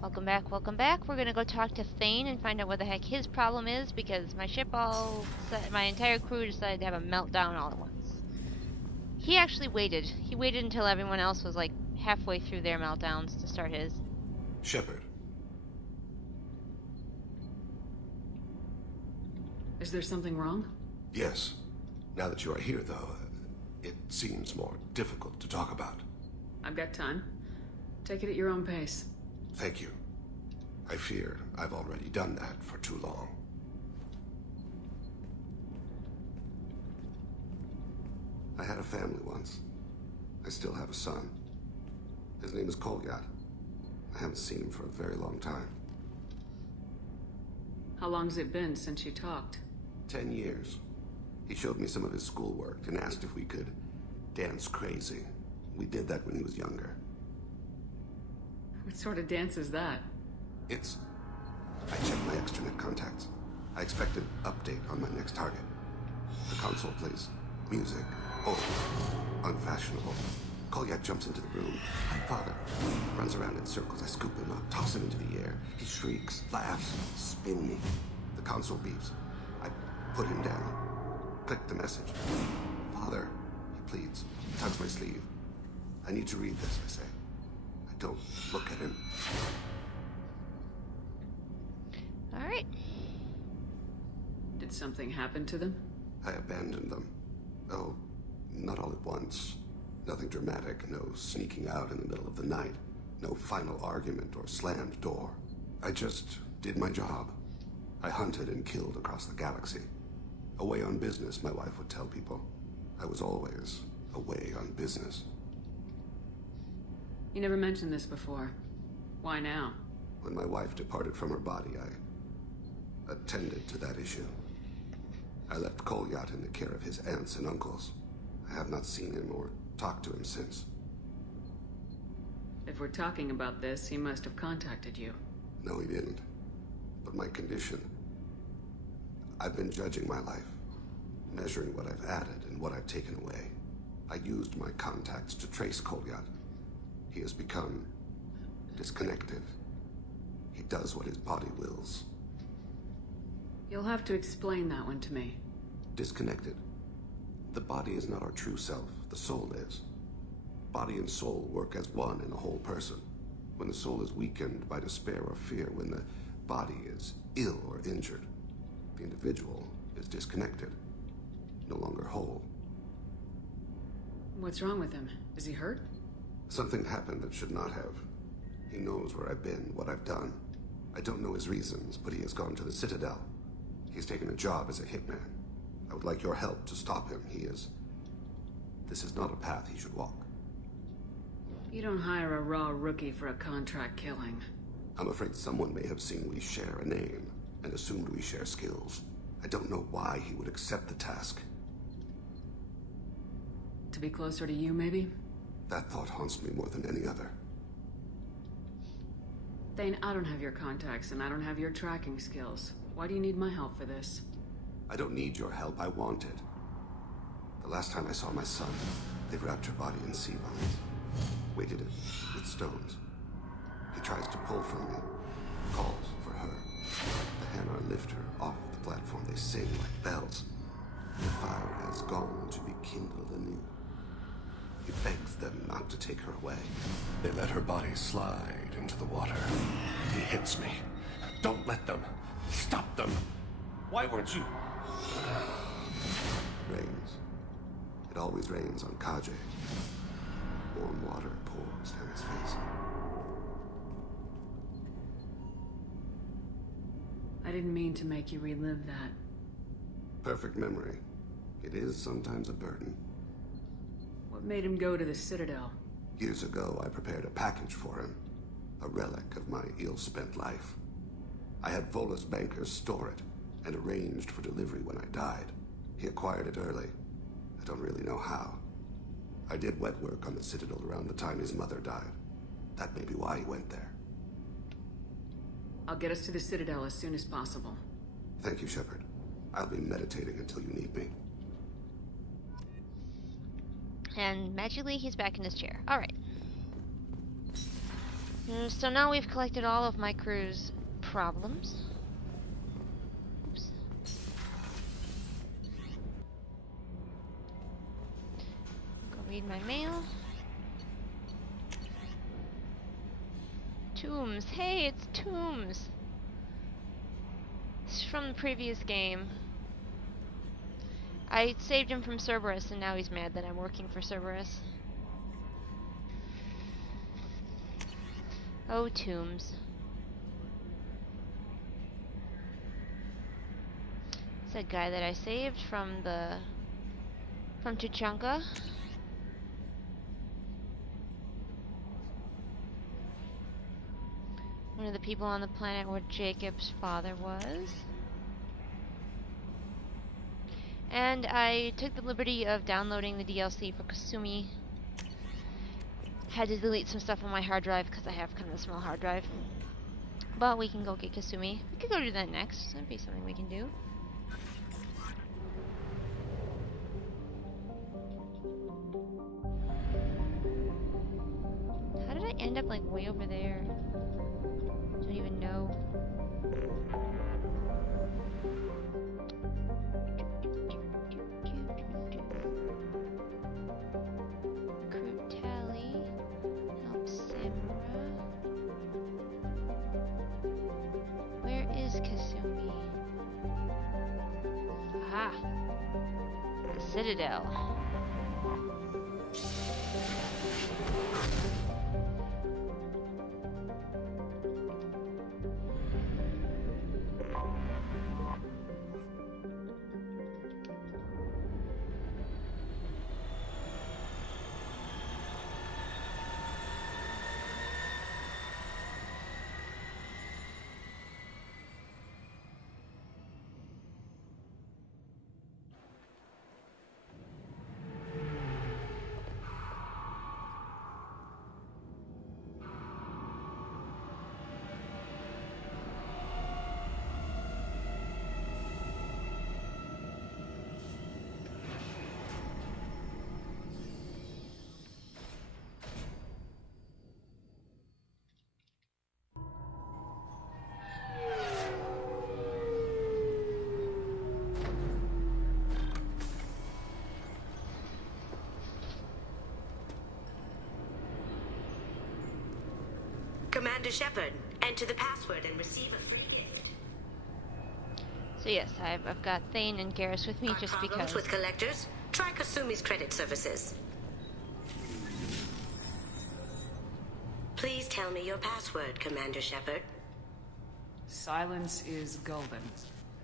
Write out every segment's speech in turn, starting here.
Welcome back, welcome back. We're gonna go talk to Thane and find out what the heck his problem is because my entire crew decided to have a meltdown all at once. He actually waited. He waited until everyone else was like halfway through their meltdowns to start his. Shepard. Is there something wrong? Yes. Now that you are here, though, it seems more difficult to talk about. I've got time. Take it at your own pace. Thank you. I fear I've already done that for too long. I had a family once. I still have a son. His name is Kolyat. I haven't seen him for a very long time. How long's it been since you talked? 10 years. He showed me some of his schoolwork and asked if we could dance crazy. We did that when he was younger. What sort of dance is that? I checked my extranet contacts. I expect an update on my next target. The console plays music. Old. Unfashionable. Kolyat jumps into the room. My father runs around in circles. I scoop him up, toss him into the air. He shrieks, laughs, spin me. The console beeps. I put him down. Click the message. Father, he pleads. Tugs my sleeve. I need to read this, I say. I don't look at him. Alright. Did something happen to them? I abandoned them. Oh, not all at once. Nothing dramatic, no sneaking out in the middle of the night, no final argument or slammed door. I just did my job. I hunted and killed across the galaxy. Away on business, my wife would tell people. I was always away on business. You never mentioned this before. Why now? When my wife departed from her body, I attended to that issue. I left Kolyat in the care of his aunts and uncles. I have not seen him or talked to him since. If we're talking about this, he must have contacted you. No, he didn't. But my condition... I've been judging my life, measuring what I've added and what I've taken away. I used my contacts to trace Kolyat. He has become disconnected. He does what his body wills. You'll have to explain that one to me. Disconnected. The body is not our true self. The soul is. Body and soul work as one in a whole person. When the soul is weakened by despair or fear, when the body is ill or injured, the individual is disconnected, no longer whole. What's wrong with him? Is he hurt? Something happened that should not have. He knows where I've been, what I've done. I don't know his reasons, but he has gone to the Citadel. He's taken a job as a hitman. I would like your help to stop him. This is not a path he should walk. You don't hire a raw rookie for a contract killing. I'm afraid someone may have seen we share a name and assumed we share skills. I don't know why he would accept the task. To be closer to you, maybe? That thought haunts me more than any other. Thane, I don't have your contacts and I don't have your tracking skills. Why do you need my help for this? I don't need your help. I want it. The last time I saw my son, they wrapped her body in sea vines, weighted it with stones. He tries to pull from me, calls for her. The hammer lift her off the platform. They sing like bells. The fire has gone to be kindled anew. He begs them not to take her away. They let her body slide into the water. He hits me. Don't let them. Stop them. Why weren't you? It rains. It always rains on Kaje. Warm water pours down his face. I didn't mean to make you relive that. Perfect memory. It is sometimes a burden. What made him go to the Citadel? Years ago, I prepared a package for him. A relic of my ill-spent life. I had Volus bankers store it and arranged for delivery when I died. He acquired it early. I don't really know how. I did wet work on the Citadel around the time his mother died. That may be why he went there. I'll get us to the Citadel as soon as possible. Thank you, Shepard. I'll be meditating until you need me. And magically he's back in his chair. Alright. So now we've collected all of my crew's problems. Oops. Go read my mail. Tombs. Hey, it's Tombs. It's from the previous game. I saved him from Cerberus, and now he's mad that I'm working for Cerberus. Oh, Tombs. It's that guy that I saved from Tuchanka. One of the people on the planet where Jacob's father was. And I took the liberty of downloading the DLC for Kasumi. Had to delete some stuff on my hard drive because I have kind of a small hard drive. But we can go get Kasumi. We could go do that next. That'd be something we can do. How did I end up like way over there? Don't even know. Crew tally. Help Samura. Where is Kasumi? Aha! The Citadel. Commander Shepard, enter the password and receive a free gift. So yes, I've got Thane and Garrus with me Got just problems because. with collectors? Try Kasumi's credit services. Please tell me your password, Commander Shepard. Silence is golden.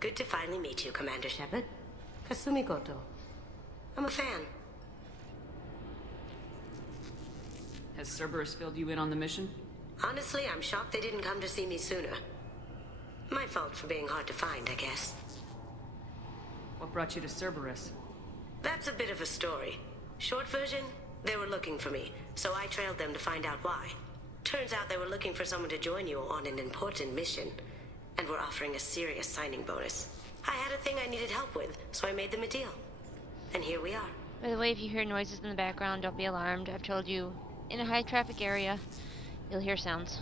Good to finally meet you, Commander Shepard. Kasumi Goto. I'm a fan. Has Cerberus filled you in on the mission? Honestly, I'm shocked they didn't come to see me sooner. My fault for being hard to find, I guess. What brought you to Cerberus? That's a bit of a story. Short version, they were looking for me, so I trailed them to find out why. Turns out they were looking for someone to join you on an important mission, and were offering a serious signing bonus. I had a thing I needed help with, so I made them a deal. And here we are. By the way, if you hear noises in the background, don't be alarmed. I've told you, in a high traffic area, you'll hear sounds.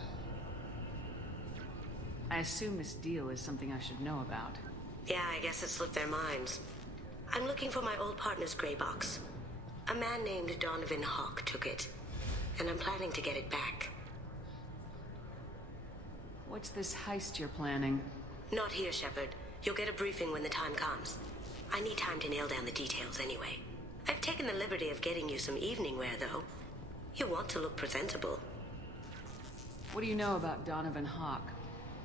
I assume this deal is something I should know about. Yeah, I guess it slipped their minds. I'm looking for my old partner's gray box. A man named Donovan Hawk took it, and I'm planning to get it back. What's this heist you're planning? Not here, Shepard. You'll get a briefing when the time comes. I need time to nail down the details anyway. I've taken the liberty of getting you some evening wear, though. You want to look presentable. What do you know about Donovan Hawk?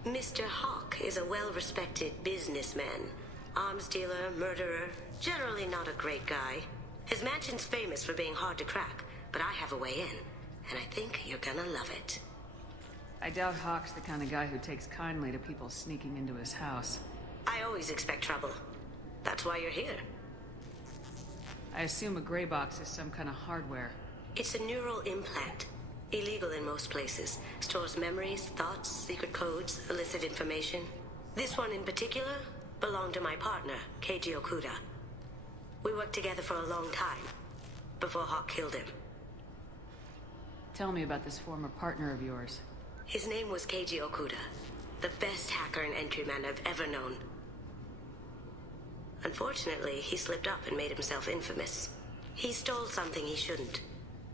Mr. Hawk is a well-respected businessman. Arms dealer, murderer, generally not a great guy. His mansion's famous for being hard to crack, but I have a way in, and I think you're gonna love it. I doubt Hawk's the kind of guy who takes kindly to people sneaking into his house. I always expect trouble. That's why you're here. I assume a gray box is some kind of hardware. It's a neural implant. Illegal in most places. Stores memories, thoughts, secret codes, illicit information. This one in particular belonged to my partner, Keiji Okuda. We worked together for a long time, before Hawk killed him. Tell me about this former partner of yours. His name was Keiji Okuda, the best hacker and entryman I've ever known. Unfortunately, he slipped up and made himself infamous. He stole something he shouldn't.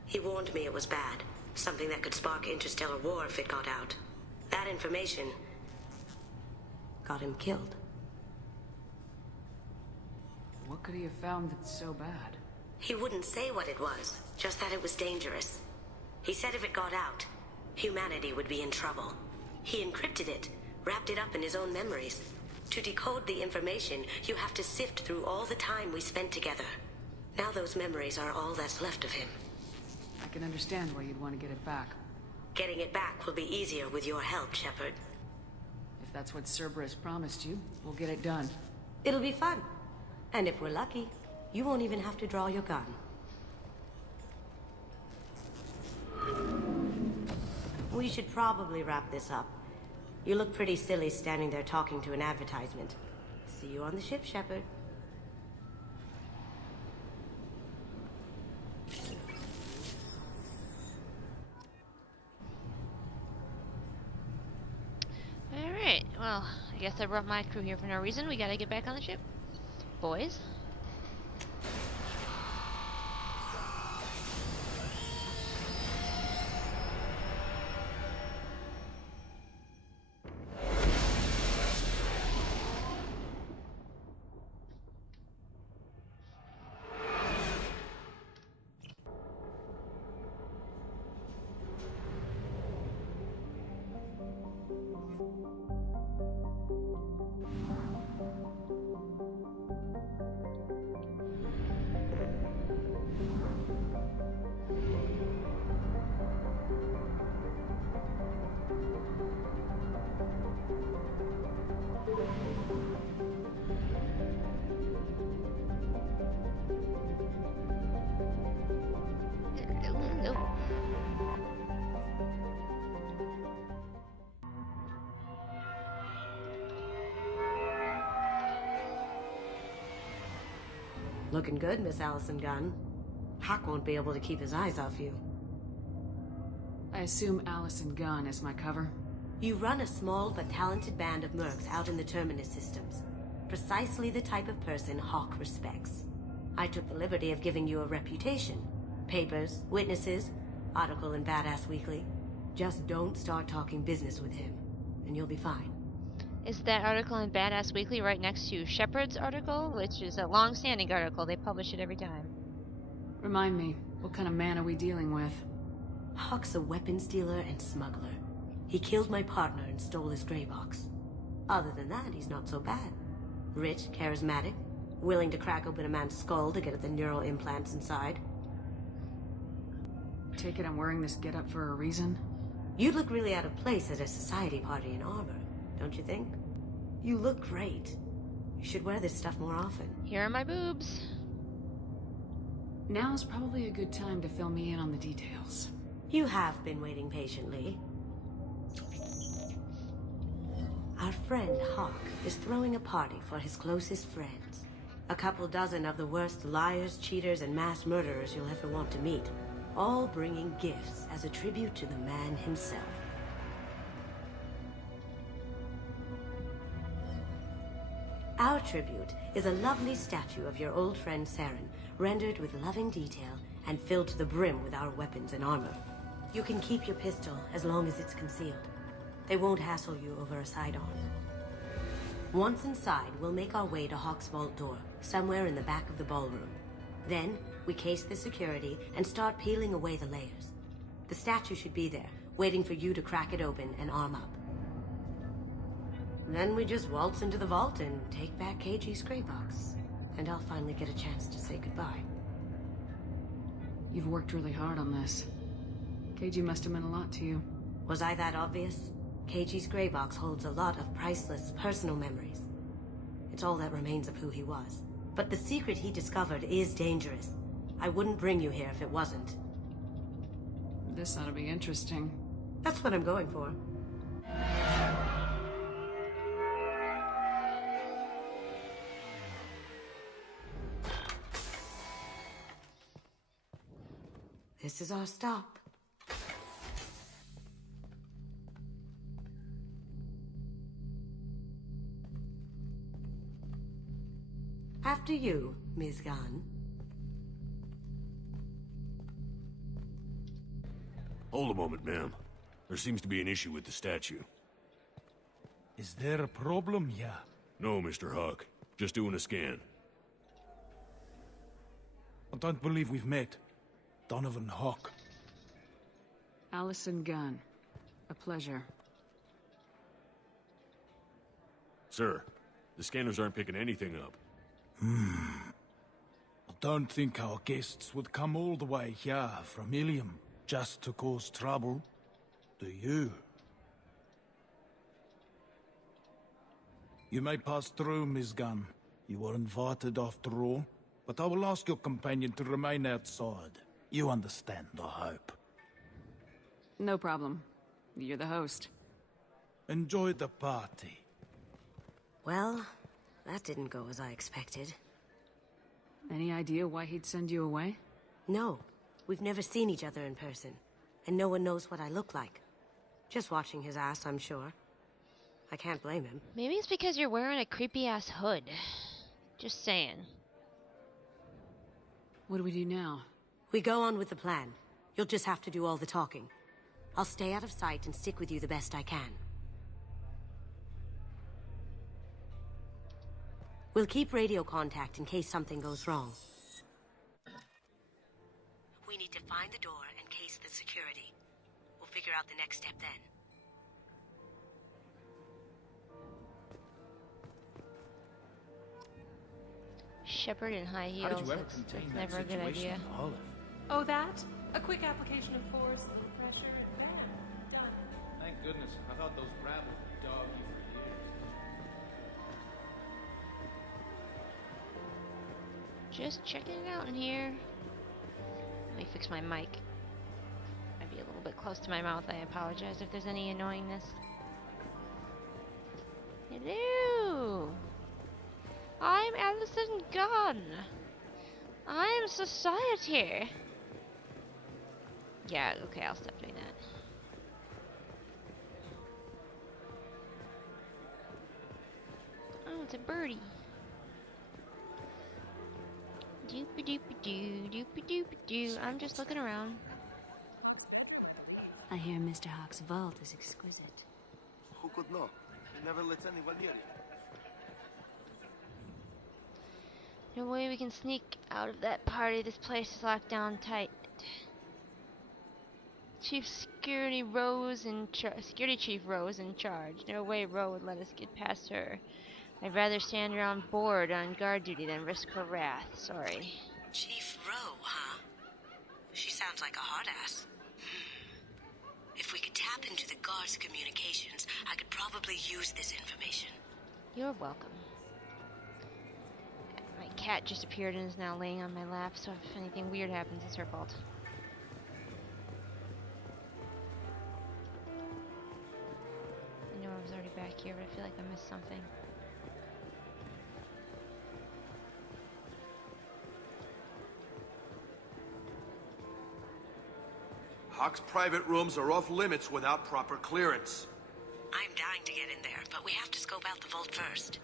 He warned me it was bad, something that could spark interstellar war if it got out. That information got him killed. What could he have found that's so bad? He wouldn't say what it was, just that it was dangerous. He said if it got out, humanity would be in trouble. He encrypted it, wrapped it up in his own memories. To decode the information, you have to sift through all the time we spent together. Now those memories are all that's left of him. I can understand why you'd want to get it back. Getting it back will be easier with your help, Shepard. If that's what Cerberus promised you, we'll get it done. It'll be fun. And if we're lucky, you won't even have to draw your gun. We should probably wrap this up. You look pretty silly standing there talking to an advertisement. See you on the ship, Shepard. Alright, well, I guess I brought my crew here for no reason. We gotta get back on the ship. Boys. Looking good, Miss Allison Gunn. Hawk won't be able to keep his eyes off you. I assume Allison Gunn is my cover? You run a small but talented band of mercs out in the Terminus systems. Precisely the type of person Hawk respects. I took the liberty of giving you a reputation. Papers, witnesses, article in Badass Weekly. Just don't start talking business with him, and you'll be fine. Is that article in Badass Weekly right next to Shepard's article, which is a long-standing article? They publish it every time. Remind me, what kind of man are we dealing with? Hawk's a weapons dealer and smuggler. He killed my partner and stole his gray box. Other than that, he's not so bad. Rich, charismatic, willing to crack open a man's skull to get at the neural implants inside. Take it I'm wearing this getup for a reason? You look really out of place at a society party in armor, don't you think? You look great. You should wear this stuff more often. Here are my boobs. Now's probably a good time to fill me in on the details. You have been waiting patiently. Our friend Hawk is throwing a party for his closest friends. A couple dozen of the worst liars, cheaters, and mass murderers you'll ever want to meet. All bringing gifts as a tribute to the man himself. Our tribute is a lovely statue of your old friend Saren, rendered with loving detail and filled to the brim with our weapons and armor. You can keep your pistol as long as it's concealed. They won't hassle you over a sidearm. Once inside, we'll make our way to Hawk's vault door, somewhere in the back of the ballroom. Then, we case the security and start peeling away the layers. The statue should be there, waiting for you to crack it open and arm up. Then we just waltz into the vault and take back KG's gray box. And I'll finally get a chance to say goodbye. You've worked really hard on this. KG must have meant a lot to you. Was I that obvious? KG's gray box holds a lot of priceless personal memories. It's all that remains of who he was. But the secret he discovered is dangerous. I wouldn't bring you here if it wasn't. This ought to be interesting. That's what I'm going for. This is our stop. After you, Ms. Gunn. Hold a moment, ma'am. There seems to be an issue with the statue. Is there a problem here? No, Mr. Huck. Just doing a scan. I don't believe we've met. Donovan Hawk. Allison Gunn. A pleasure. Sir, the scanners aren't picking anything up. I don't think our guests would come all the way here from Ilium just to cause trouble. Do you? You may pass through, Ms. Gunn. You were invited after all. But I will ask your companion to remain outside. You understand, I hope. No problem. You're the host. Enjoy the party. Well, that didn't go as I expected. Any idea why he'd send you away? No, we've never seen each other in person, and no one knows what I look like. Just watching his ass, I'm sure. I can't blame him. Maybe it's because you're wearing a creepy-ass hood. Just saying. What do we do now? We go on with the plan. You'll just have to do all the talking. I'll stay out of sight and stick with you the best I can. We'll keep radio contact in case something goes wrong. We need to find the door and case the security. We'll figure out the next step then. Shepherd in high How did heels. you ever That's contain that never a good situation, idea. Olive? Oh, that? A quick application of force, a little pressure, and bam, done. Thank goodness. I thought those rabble would dog you for years. Just checking it out in here. Let me fix my mic. Might be a little bit close to my mouth. I apologize if there's any annoyingness. Hello! I'm Allison Gunn. I'm society. Yeah, okay, I'll stop doing that. Oh, it's a birdie. Doopy-doopy-doo, doopy-doopy-doo. I'm just looking around. I hear Mr. Hawk's vault is exquisite. Who could know? He never lets anyone near it. No way we can sneak out of that party. This place is locked down tight. Security Chief Rose in charge. No way Ro would let us get past her. I'd rather stand around bored on guard duty than risk her wrath. Sorry. Chief Rowe, huh? She sounds like a hard ass. If we could tap into the guard's communications, I could probably use this information. You're welcome. My cat just appeared and is now laying on my lap, so if anything weird happens, it's her fault. I know I was already back here, but I feel like I missed something. Hawk's private rooms are off limits without proper clearance. I'm dying to get in there, but we have to scope out the vault first.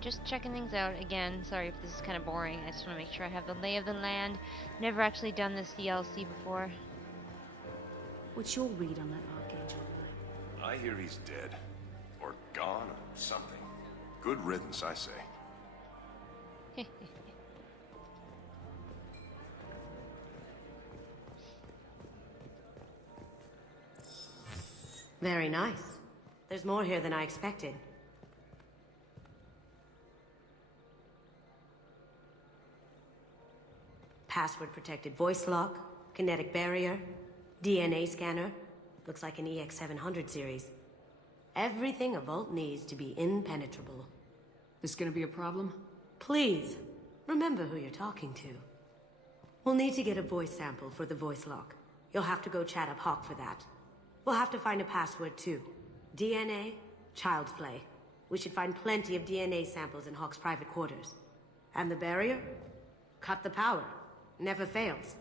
Just checking things out again. Sorry if this is kind of boring. I just want to make sure I have the lay of the land. Never actually done this DLC before. What's your read on that Archangel? I hear he's dead. Or gone, or something. Good riddance, I say. Very nice. There's more here than I expected. Password-protected voice lock, kinetic barrier, DNA scanner. Looks like an EX700 series. Everything a vault needs to be impenetrable. This gonna be a problem? Please, remember who you're talking to. We'll need to get a voice sample for the voice lock. You'll have to go chat up Hawk for that. We'll have to find a password too. DNA, child's play. We should find plenty of DNA samples in Hawk's private quarters. And the barrier? Cut the power. Never fails.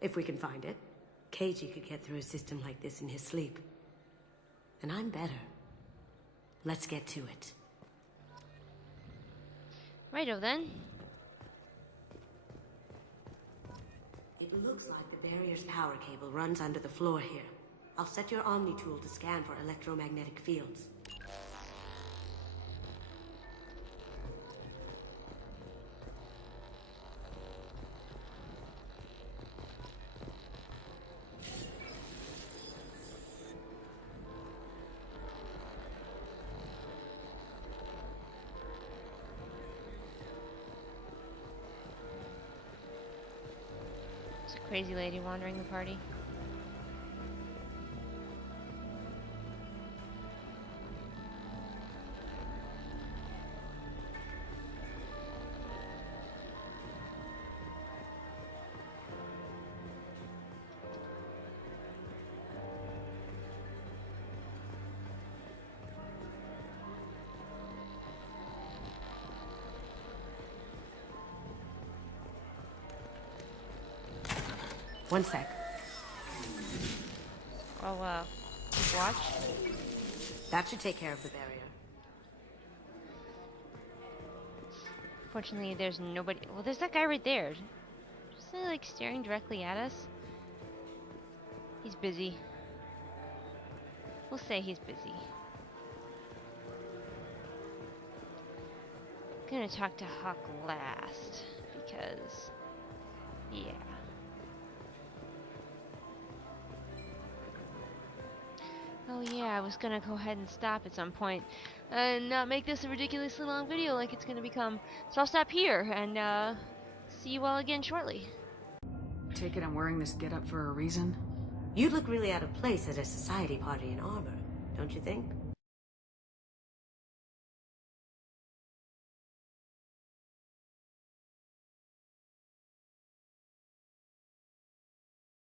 If we can find it. Keiji could get through a system like this in his sleep. And I'm better. Let's get to it. Righto then. It looks like the barrier's power cable runs under the floor here. I'll set your Omni tool to scan for electromagnetic fields. There's a crazy lady wandering the party. One sec. Oh, watch. That should take care of the barrier. Fortunately, there's nobody. Well, there's that guy right there. Just like staring directly at us. He's busy. We'll say he's busy. Gonna talk to Hawk last because, yeah. Oh yeah, I was gonna go ahead and stop at some point and not make this a ridiculously long video like it's gonna become. So I'll stop here and see you all again shortly. Take it I'm wearing this getup for a reason? You'd look really out of place at a society party in armor, don't you think?